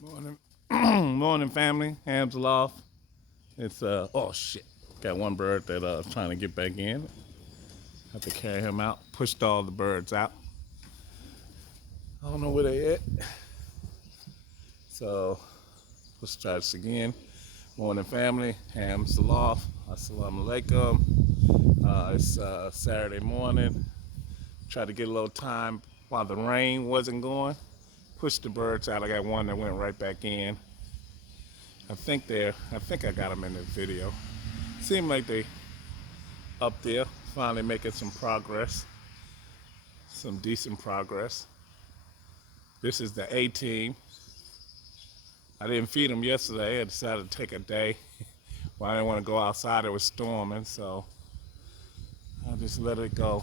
Morning, morning, family. Hams aloft. It's oh shit. Got one bird that trying to get back in. Have to carry him out. Pushed all the birds out. I don't know where they at. So let's try this again. Morning, family. Hams aloft. Assalamu alaikum. It's Saturday morning. Tried to get a little time while the rain wasn't going. Pushed the birds out. I got one that went right back in. I think I got them in the video. Seem like they up there, finally making some progress, some decent progress. This is the A team. I didn't feed them yesterday. I decided to take a day. Well, I didn't want to go outside. It was storming, so I just let it go.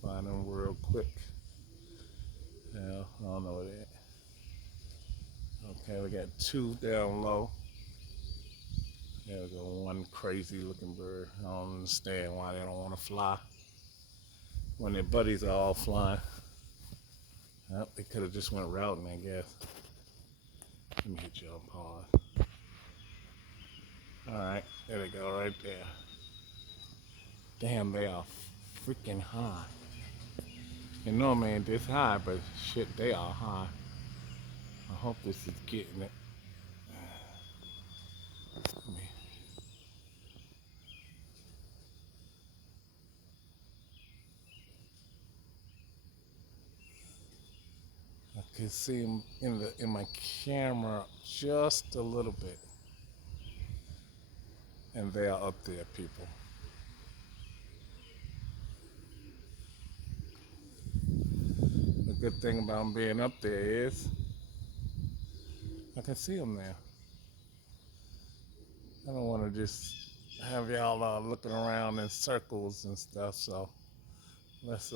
Find them real quick. Yeah, I don't know what it is. Okay, we got two down low. There we go, one crazy looking bird. I don't understand why they don't want to fly when their buddies are all flying. Well, they could have just went routing, I guess. Let me hit you on pause. All right, there they go, right there. Damn, they are freaking high. You know, man, this high, but shit, they are high. I hope this is getting it. Let me. I can see them in my camera just a little bit, and they are up there, people. The good thing about them being up there is I can see them there. I don't want to just have y'all looking around in circles and stuff. So let's.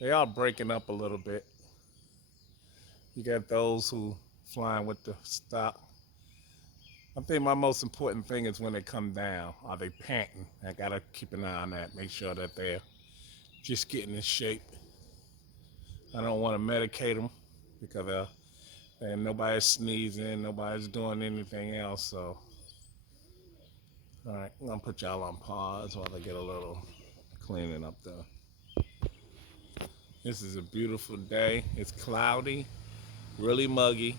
They are breaking up a little bit. You got those who flying with the stock. I think my most important thing is when they come down. Are they panting? I gotta keep an eye on that. Make sure that they're just getting in shape. I don't want to medicate them because and nobody's sneezing, nobody's doing anything else. So, all right, I'm gonna put y'all on pause while I get a little cleaning up though. This is a beautiful day. It's cloudy, really muggy.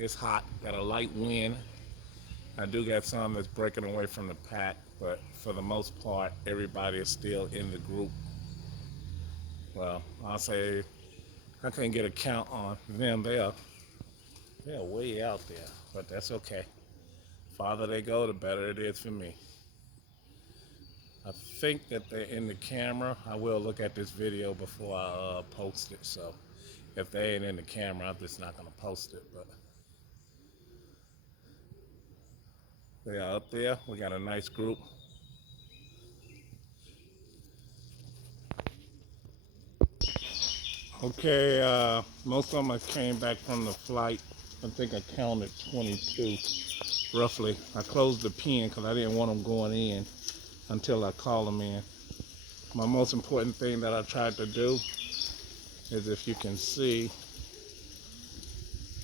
It's hot. Got a light wind. I do got some that's breaking away from the pack, but for the most part, everybody is still in the group. Well, I'll say I couldn't get a count on them. They're way out there, but that's okay. Farther they go, the better it is for me. I think that they're in the camera. I will look at this video before I post it. So if they ain't in the camera, I'm just not gonna post it. But they are up there. We got a nice group. Okay, most of them came back from the flight. I think I counted 22, roughly. I closed the pen because I didn't want them going in until I call them in. My most important thing that I tried to do is, if you can see,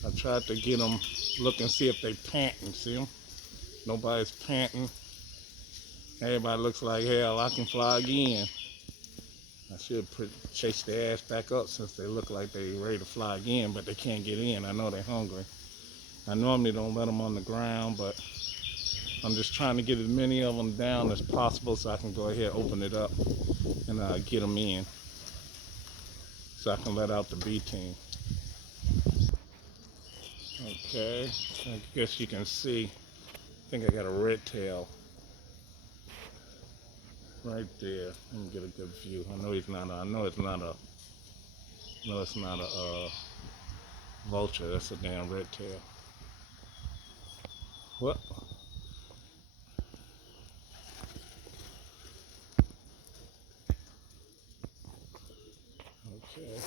I tried to get them, look and see if they panting. See them? Nobody's panting. Everybody looks like, hell, I can fly again. I should chase their ass back up since they look like they ready to fly again, but they can't get in. I know they're hungry. I normally don't let them on the ground, but I'm just trying to get as many of them down as possible so I can go ahead and open it up and get them in so I can let out the B team. Okay, I guess you can see, I think I got a red tail right there. Let me get a good view. I know it's not a vulture. That's a damn red tail. What? Okay.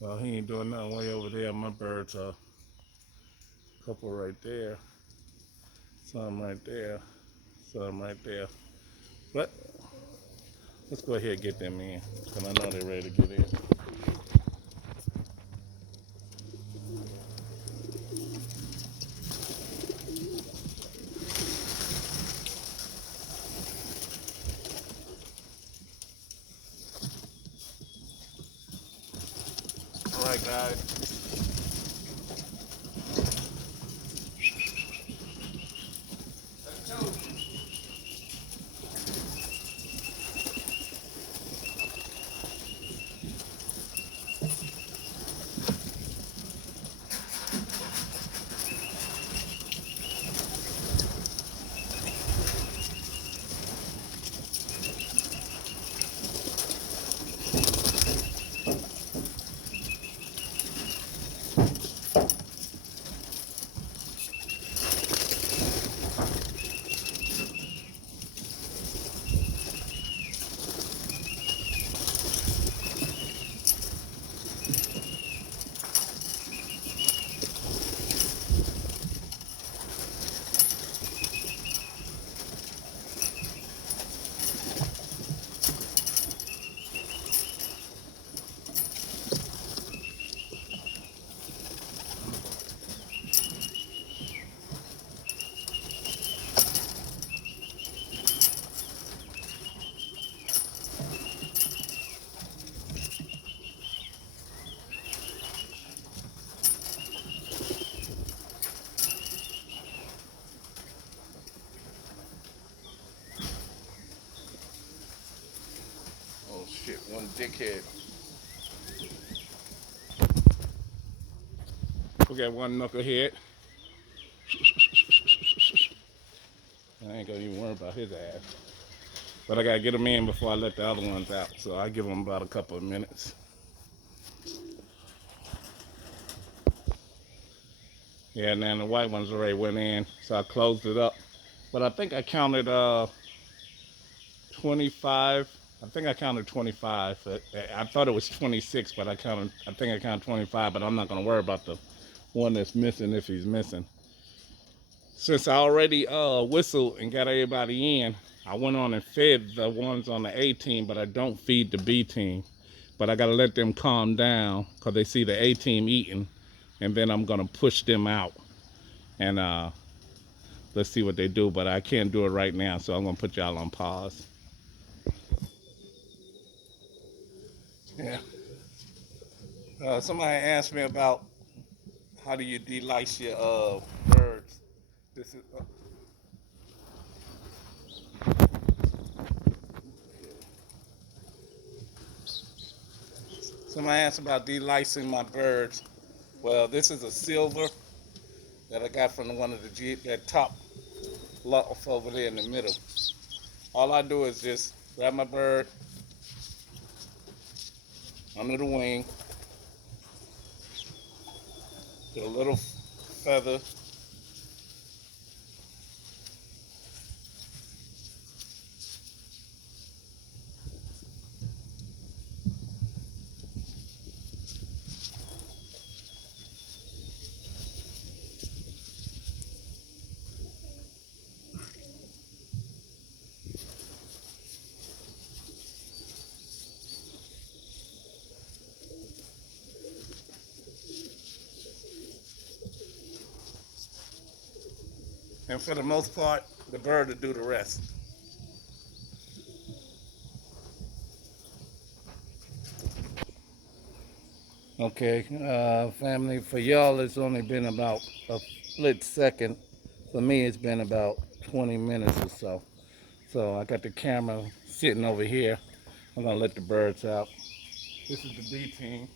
Well, he ain't doing nothing way over there. My birds are a couple right there. Some right there. Some right there. What? Let's go ahead and get them in, because I know they're ready to get in. All right, guys. Oh shit, one dickhead. We got one knucklehead. I ain't gonna even worry about his ass. But I gotta get him in before I let the other ones out. So I give them about a couple of minutes. Yeah, and then the white ones already went in, so I closed it up. But I think I counted 25. I think I counted 25. I thought it was 26, but I think I counted 25, but I'm not gonna worry about the one that's missing if he's missing. Since I already whistled and got everybody in, I went on and fed the ones on the A team, but I don't feed the B team. But I gotta let them calm down because they see the A team eating, and then I'm gonna push them out and let's see what they do. But I can't do it right now, so I'm gonna put y'all on pause. Yeah. Somebody asked me about how do you delice your birds. This is Somebody asked about delicing my birds. Well, this is a silver that I got from one of that top loft over there in the middle. All I do is just grab my bird under the wing, get a little feather, and for the most part, the bird will do the rest. Okay, family, for y'all, it's only been about a split second. For me, it's been about 20 minutes or so. So I got the camera sitting over here. I'm gonna let the birds out. This is the B team.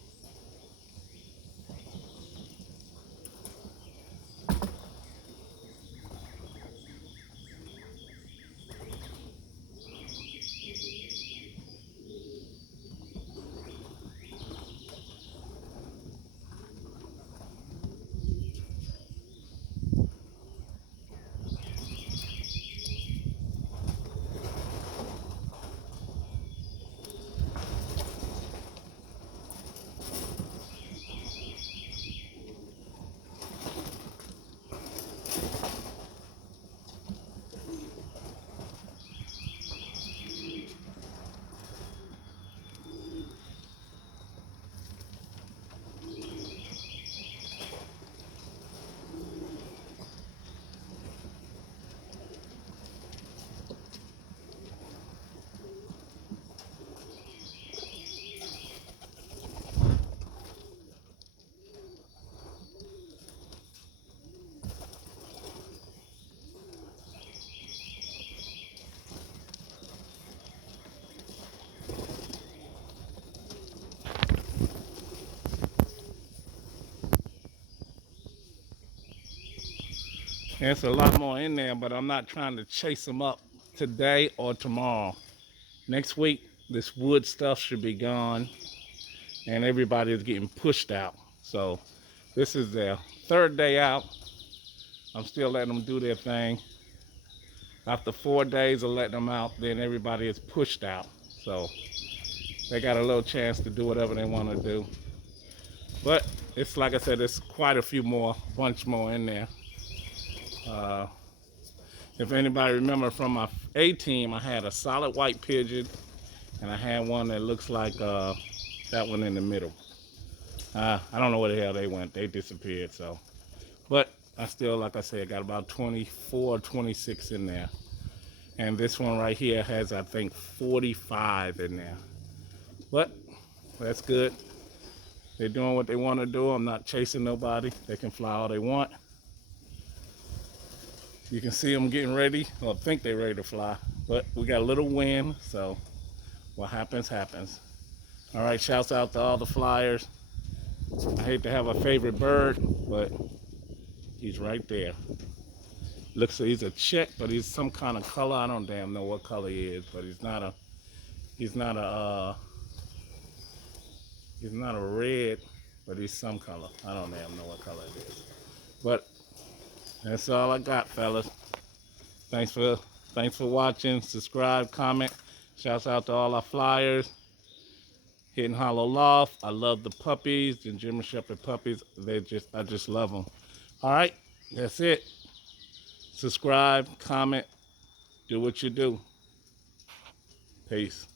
There's a lot more in there, but I'm not trying to chase them up today or tomorrow. Next week, this wood stuff should be gone, and everybody is getting pushed out. So this is their third day out. I'm still letting them do their thing. After 4 days of letting them out, then everybody is pushed out. So they got a little chance to do whatever they want to do. But it's like I said, there's quite a few more, bunch more in there. Uh, if anybody remember from my A team, I had a solid white pigeon, and I had one that looks like that one in the middle. I don't know where the hell they went. They disappeared. So, but I still, like I said, got about 24, 26 in there. And this one right here has, I think, 45 in there. But that's good. They're doing what they want to do. I'm not chasing nobody. They can fly all they want. You can see them getting ready, or think they're ready to fly. But we got a little wind, so what happens, happens. All right, shouts out to all the flyers. I hate to have a favorite bird, but he's right there. Looks like he's a chick, but he's some kind of color. I don't damn know what color he is, but he's not a red, but he's some color. I don't damn know what color it is. But that's all I got, fellas. Thanks for watching. Subscribe, comment. Shouts out to all our flyers. Hidden Hollow Loft. I love the puppies, the German Shepherd puppies. I just love them. All right, that's it. Subscribe, comment, do what you do. Peace.